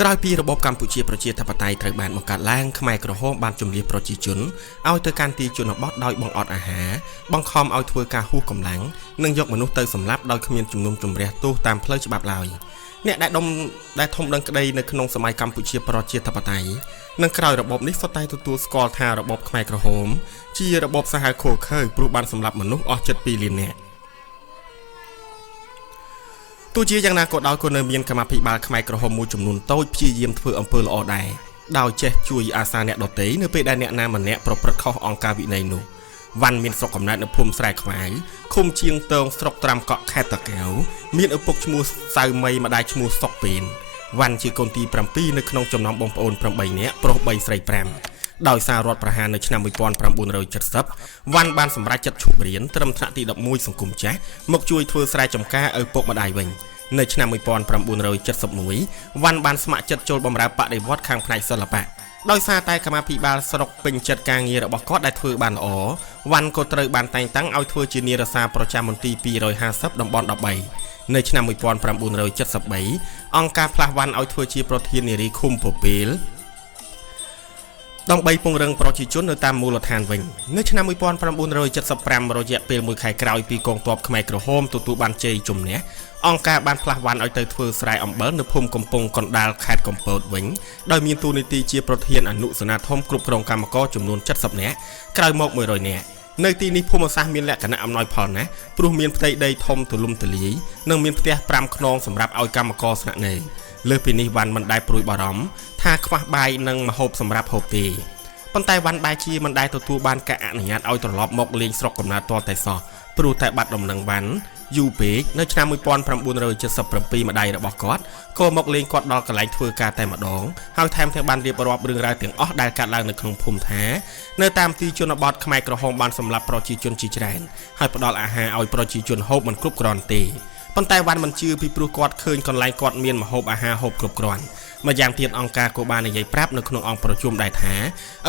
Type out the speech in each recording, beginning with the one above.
ក្រោយពីរបបកម្ពុជាប្រជាធិបតេយ្យត្រូវបានបង្កើតឡើងខ្មែរក្រហមបានជំនះប្រជាជនឲ្យទៅកាន់ទីជនបទដោយបង្អត់អាហារបង្ខំឲ្យធ្វើការហួសកម្លាំងនិងយកមនុស្សទៅសម្លាប់ដោយគ្មានជំនុំជម្រះទោសតាមផ្លូវច្បាប់ឡើយអ្នកដែលធំដឹងក្តីនៅក្នុងសម័យកម្ពុជាប្រជាធិបតេយ្យនិងក្រោយរបបនេះសុទ្ធតែទទួលស្គាល់ថារបបខ្មែរក្រហមជារបបសាហាវឃោរឃៅព្រោះបានសម្លាប់មនុស្សអស់ជិត2លាននាក់ទោះជាយ៉ាងណាក៏ដោយក៏នៅមានកម្មាភិបាលខ្មែរក្រហមមួយចំនួនតូចព្យាយាមធ្វើអំពើល្អដែរដោយចេះជួយអាសាអ្នកដទៃនៅពេលដែលអ្នកណាម្នាក់ប្រព្រឹត្តខុសអង្គការវិន័យនោះវ៉ាន់មានស្រុកកំណើតនៅភូមិស្រែខ្វាយឃុំជាងតងស្រុកត្រាំកក់ខេត្តតាកែវមានឪពុកឈ្មោះសៅមីម្ដាយឈ្មោះសុកពេនវ៉ាន់ជាកូនទី7នៅក្នុងចំណោមបងប្អូន8នាក់ប្រុស3ស្រី5ដោយសាររដ្ឋប្រហារនៅឆ្នាំ1970វ៉ាន់បានសម្រេចចិត្តឈប់រៀនត្រឹមថ្នាក់ទី11សង្គមចាស់មកជួយធ្វើស្រែចម្ការឪពុកម្ដាយវិញនៅឆ្នាំ1971វ៉ាន់បានស្ម័គ្រចិត្តចូលបម្រើបដិវត្តខាងផ្នែកសិល្បៈដោយសារតែកម្មាភិបាលស្រុកពេញចិត្តការងាររបស់គាត់ដែលធ្វើបានល្អវ៉ាន់ក៏ត្រូវបានតែងតាំងឲ្យធ្វើជានារសារប្រចាំមន្ទីរ250តំបន់13នៅឆ្នាំ1973អង្គការផ្លាស់វ៉ាន់ឲ្យធ្វើជាប្រធាននារីឃុំពពេលដើម្បីពង្រឹងប្រជាជននៅតាមមូលដ្ឋានវិញនៅឆ្នាំ1975រយៈពេល1ខែក្រោយពីកងទ័ពខ្មែរក្រហមទទួលបានជ័យជំនះអង្គការបានផ្លាស់វ៉ាន់ឲ្យទៅធ្វើស្រែអំបិលនៅភូមិកំពង់កណ្ដាលខេត្តកំពតវិញដោយមានតួនាទីជាប្រធានអនុសេនាធំគ្រប់គ្រងកម្មករចំនួន70នាក់ក្រៅមក100នាក់នៅទីនេះភូមិសាស្ត្រមានលក្ខណៈអំណោយផលណាស់ព្រោះមានផ្ទៃដីធំទូលំទូលាយនិងមានផ្ទះ5ខ្នងសម្រាប់ឲ្យកម្មករស្នាក់នៅលើពីនេះវ៉ាន់មិនដែលព្រួយបារម្ភថាខ្វះបាយនិងម្ហូបសម្រាប់ហូបទេប៉ុន្តែវ៉ាន់បែរជាមិនដែលទទួលបានការអនុញ្ញាតឲ្យត្រឡប់មកលេងស្រុកកំណើតទាល់តែសោះព្រោះតែបាត់ដំណឹងវ៉ាន់យូរពេកនៅឆ្នាំ1977ម្ដាយរបស់គាត់ក៏មកលេងគាត់ដល់កន្លែងធ្វើការតែម្ដងហើយថែមទាំងបានរៀបរាប់រឿងរ៉ាវទាំងអស់ដែលកើតឡើងនៅក្នុងភូមិថានៅតាមទីជនបទខ្មែរក្រហមបានសម្លាប់ប្រជាជនជាច្រើនហើយផ្ដល់អាហារឲ្យប្រជាជនហូបមិនគ្រប់គ្រាន់ទេប៉ុន្តែវ៉ាន់មិនជឿពីព្រោះគាត់ឃើញកន្លែងគាត់មានម្ហូបអាហារហូបគ្រប់គ្រាន់ម្យ៉ាងទៀតអង្គការក៏បាននិយាយប្រាប់នៅក្នុងអង្គប្រជុំដែរថា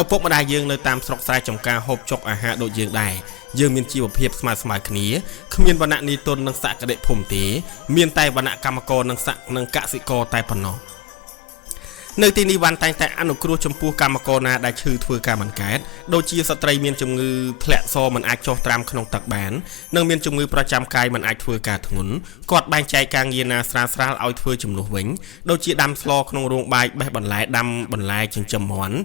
ឪពុកម្ដាយយើងនៅតាមស្រុកស្រែចម្ការហូបចុកអាហារដូចយើងដែរយើងមានជីវភាពស្មើគ្នាគ្មានវណ្ណៈនីតុននិងសក្តិភូមិទេមានតែវណ្ណៈកម្មករនិងកសិករតែប៉ុណ្ណោះនៅទីនេះវ៉ាន់តែងតែអនុគ្រោះចំពោះកម្មករណាដែលឈឺធ្វើការមិនកើតដូចជាស្ត្រីមានជំងឺធ្លាក់សមិនអាចចុះត្រាំក្នុងទឹកបាននិងមានជំងឺប្រចាំកាយមិនអាចធ្វើការធ្ងន់គាត់បែងចែកការងារណាស្រាលឲ្យធ្វើជំនួសវិញដូចជាដាំស្លក្នុងរោងបាយបេះបន្លែដាំបន្លែចិញ្ចឹមមាន់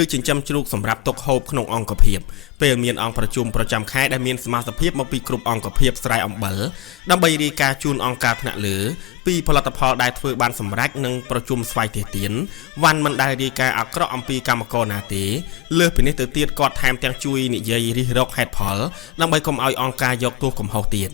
ឬចិញ្ចឹមជ្រូកសម្រាប់ទុកហូបក្នុងអង្គភាពពេលមានអង្គប្រជុំប្រចាំខែដែលមានសមាជិកភាពមកពីគ្រប់អង្គភាពស្រែអំបិលដើម្បីរាយការណ៍ជូនអង្គការថ្នាក់លើពីផលិតផលដែលធ្វើបានសម្រេចនិងប្រជុំស្វ័យទាទានវ៉ាន់មិនដែលរាយការណ៍អាក្រក់អំពីកម្មករណាទេលើសពីនេះទៅទៀតគាត់ថែមទាំងជួយនិយាយរិះរកហេតុផលដើម្បីកុំឲ្យអង្គការយកទោសកំហុសទៀត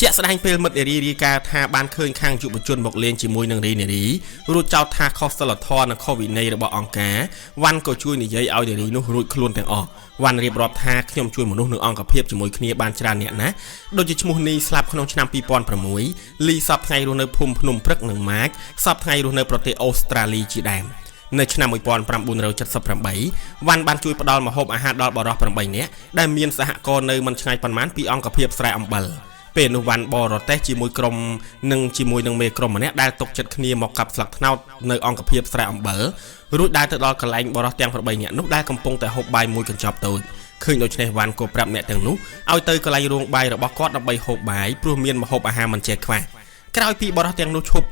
ជាក់ស្ដែងពេលមិត្តនារីរាយការណ៍ថាបានឃើញខាងយុវជនមកលេងជាមួយនឹងនារីរួចចោទថាខុសសិលធម៌និងខុសវិន័យរបស់អង្គការវ៉ាន់ក៏ជួយនិយាយឲ្យនារីនោះរួចខ្លួនទាំងអស់វ៉ាន់រៀបរាប់ថាខ្ញុំជួយមនុស្សនៅអង្គភាពជាមួយគ្នាបានច្រើនអ្នកណាដូចជាឈ្មោះនីស្លាប់ក្នុងឆ្នាំ2006លីសពថ្ងៃរស់នៅភូមិភ្នំព្រឹកនិងម៉ាកសពថ្ងៃរស់នៅប្រទេសអូស្ត្រាលីជាដើមនៅឆ្នាំ1978វ៉ាន់បានជួយផ្ដល់ម្ហូបអាហារដល់បរិសុទ្ធ8នាក់ដែលមានសហគមន៍នៅមិនឆ្ងាយប៉ុន្មានពីអង្គភាពស្រែអំបិលពេលនោះវ៉ាន់បរទេសជាមួយក្រុមនិងជាមួយនឹងមេក្រុមម្នាក់ដែលຕົកចិត្តគ្នាមកកាប់ស្លឹកត្នោតនៅអង្គភាពស្រែអំបិលរួចដើរទៅដល់កន្លែងបរិសុទ្ធទាំង8នាក់នោះដែលកំពុងតែហូបបាយមួយកញ្ចប់តូចឃើញដូច្នេះវ៉ាន់ក៏ប្រាប់អ្នកទាំងនោះឲ្យទៅកន្លែងរោងបាយរបស់គាត់ដើម្បីហូបបាយព្រោះមានម្ហូបអាហារមិនចេះខ្វះក្រោយពីបរិសុទ្ធទាំងនោះឈប់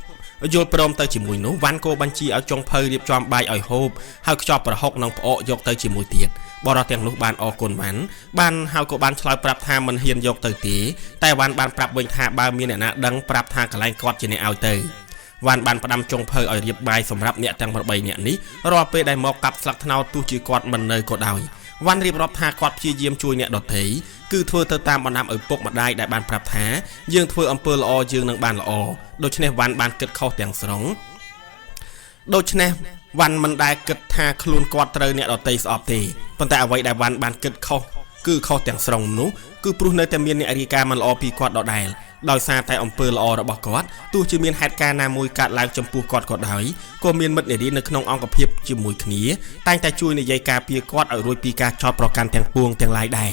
យល់ព្រមទៅជាមួយនោះវ៉ាន់ក៏បញ្ជាឲ្យចុងភៅរៀបចំបាយឲ្យហូបហើយខ្ចប់ប្រហុកនិងផ្អកយកទៅជាមួយទៀតបរិសុទ្ធទាំងនោះបានអរគុណវ៉ាន់បានហើយក៏បានឆ្លើយប្រាប់ថាមិនហ៊ានយកទៅទេតែវ៉ាន់បានប្រាប់វិញថាបើមានអ្នកណាដឹងប្រាប់ថាកន្លែងគាត់ជាអ្នកឲ្យទៅវ៉ាន់បានផ្ដាំចុងភៅឲ្យរៀបបាយសម្រាប់អ្នកទាំង8នាក់នេះរាល់ពេលដែលមកកាប់ស្លឹកត្នោតទោះជាគាត់មិននៅក៏ដោយវ៉ាន់រៀបរាប់ថាគាត់ព្យាយាមជួយអ្នកដទៃគឺធ្វើទៅតាមបណ្ដាំឪពុកម្ដាយដែលបានប្រាប់ថាយើងធ្វើអំពើល្អយើងនឹងបានល្អដូច្នេះវ៉ាន់បានគិតខុសទាំងស្រុងដូច្នេះវ៉ាន់មិនដែលគិតថាខ្លួនគាត់ត្រូវអ្នកដទៃស្អប់ទេប៉ុន្តែអ្វីដែលវ៉ាន់បានគិតខុស គឺខុសទាំងស្រុងនោះគឺព្រោះនៅតែមានអ្នករាយការណ៍មិនល្អពីគាត់ដដែលដោយសារតែអំពើល្អរបស់គាត់ទោះជាមានហេតុការណ៍ណាមួយកើតឡើងចំពោះគាត់ក៏ដោយក៏មានមិត្តនារីនៅក្នុងអង្គភាពជាមួយគ្នាតែងតែជួយនិយាយការពារគាត់ឲ្យរួចពីការចោទប្រកាន់ទាំងពួងទាំងឡាយដែរ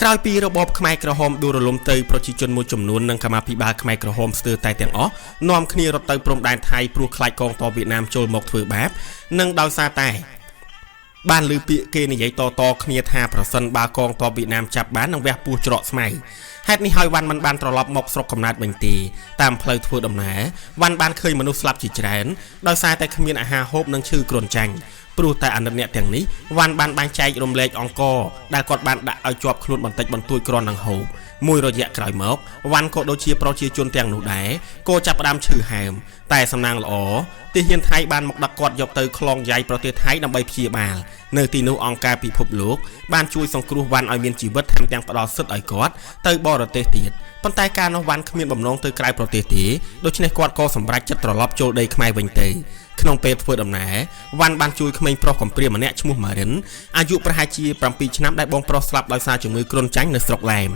ក្រោយពីរបបខ្មែរក្រហមដួលរលំទៅប្រជាជនមួយចំនួននិងកម្មាភិបាលខ្មែរក្រហមស្ទើរតែទាំងអស់នាំគ្នារត់ទៅព្រំដែនថៃព្រោះខ្លាចកងទ័ពវៀតណាមចូលមកធ្វើបាបនិងដោយសារតែបានលើពាក្យគេនិយាយតគ្នាថាប្រសិនបើកងទ័ពវៀតណាមចាប់បាននឹងវះពោះច្រកស្មៅហេតុនេះហើយវ៉ាន់មិនបានត្រឡប់មកស្រុកកំណើតវិញទេតាមផ្លូវធ្វើដំណើរវ៉ាន់បានឃើញមនុស្សស្លាប់ជាច្រើនដោយសារតែគ្មានអាហារហូបនិងឈឺគ្រុនចាញ់ព្រោះតែអាណិតអ្នកទាំងនេះវ៉ាន់បានបែងចែករំលែកអង្គដែលគាត់បានដាក់ឲ្យជាប់ខ្លួនបន្តិចបន្តួចគ្រាន់នឹងហូបមួយរយៈក្រោយមកវ៉ាន់ក៏ដូចជាប្រជាជនទាំងនោះដែរក៏ចាប់ផ្ដើមឈឺហើមតែសំណាងល្អទាហានថៃបានមកដឹកគាត់យកទៅខ្លងយាយប្រទេសថៃដើម្បីព្យាបាលនៅទីនោះអង្គការពិភពលោកបានជួយសង្គ្រោះវ៉ាន់ឲ្យមានជីវិតថែមទាំងផ្ដល់សិទ្ធិឲ្យគាត់ទៅបរទេសទៀតប៉ុន្តែការនោះវ៉ាន់គ្មានបំណងទៅក្រៅប្រទេសទេដូច្នេះគាត់ក៏សម្រេចចិត្តត្រឡប់ចូលដីខ្មែរវិញទៅក្នុងពេលធ្វើដំណើរវ៉ាន់បានជួយក្មេងប្រុសកំព្រាម្នាក់ឈ្មោះម៉ារិនអាយុប្រហែលជា7ឆ្នាំដែលបងប្រុសស្លាប់ដោយសារជំងឺគ្រុនចាញ់នៅស្រុកឡែម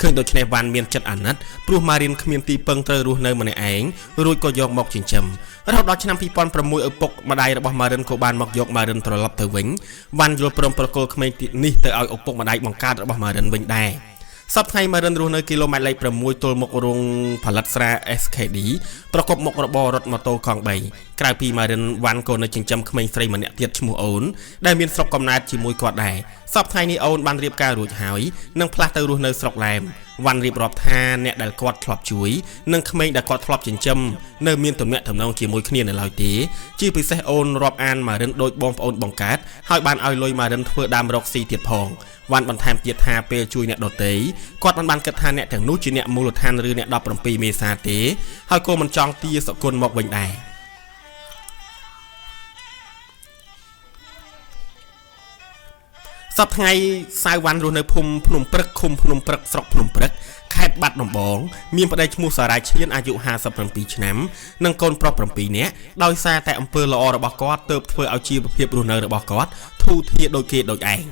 ឃើញដូច្នេះវ៉ាន់មានចិត្តអាណិតព្រោះម៉ារិនគ្មានទីពឹងត្រូវរស់នៅម្នាក់ឯងរួចក៏យកមកចិញ្ចឹមរហូតដល់ឆ្នាំ2006ឪពុកម្ដាយរបស់ម៉ារិនក៏បានមកយកម៉ារិនត្រឡប់ទៅវិញវ៉ាន់យល់ព្រមប្រគល់ក្មេងនេះទៅឲ្យឪពុកម្ដាយបង្កើតរបស់ម៉ារិនវិញដែរសប្តាហ៍ថ្ងៃម៉ារិនរស់នៅគីឡូម៉ែត្រលេខ6ទល់មុខរោងផលិតស្រា SKD ប្រកបមុខរបររថម៉ូតូកង់3ក្រៅពីម៉ារិនវ៉ាន់ក៏នៅចិញ្ចឹមក្មេងស្រីម្នាក់ទៀតឈ្មោះអូនដែលមានស្រុកកំណើតជាមួយគាត់ដែរសប្តាហ៍ថ្ងៃនេះអូនបានរៀបការរួចហើយនិងផ្លាស់ទៅរស់នៅស្រុកឡែមវ៉ាន់រៀបរាប់ថាអ្នកដែលគាត់ធ្លាប់ជួយនិងក្មេងដែលគាត់ធ្លាប់ចិញ្ចឹមនៅមានទំនាក់ទំនងជាមួយគ្នានៅឡើយទេជាពិសេសអូនរាប់អានម៉ារិនដូចបងប្អូនបង្កើតហើយបានឲ្យលុយម៉ារិនធ្វើដើមរកស៊ីទៀតផងវ៉ាន់បន្ថែមទៀតថាពេលជួយអ្នកដទៃគាត់មិនបានគិតថាអ្នកទាំងនោះជាអ្នកមូលដ្ឋានឬអ្នក17មេសាទេហើយក៏មិនចង់ទាសគុណមកវិញដែរសប្តាហ៍ថ្ងៃសៅរ៍វ៉ាន់រស់នៅភូមិភ្នំព្រឹកឃុំភ្នំព្រឹកស្រុកភ្នំព្រឹកខេត្តបាត់ដំបងមានប្តីឈ្មោះសារាយឈៀនអាយុ57ឆ្នាំនិងកូនប្រុស7នាក់ដោយសារតែអំពើល្អរបស់គាត់ទើបធ្វើឲ្យជីវភាពរស់នៅរបស់គាត់ធូរធារដូចគេដូចឯង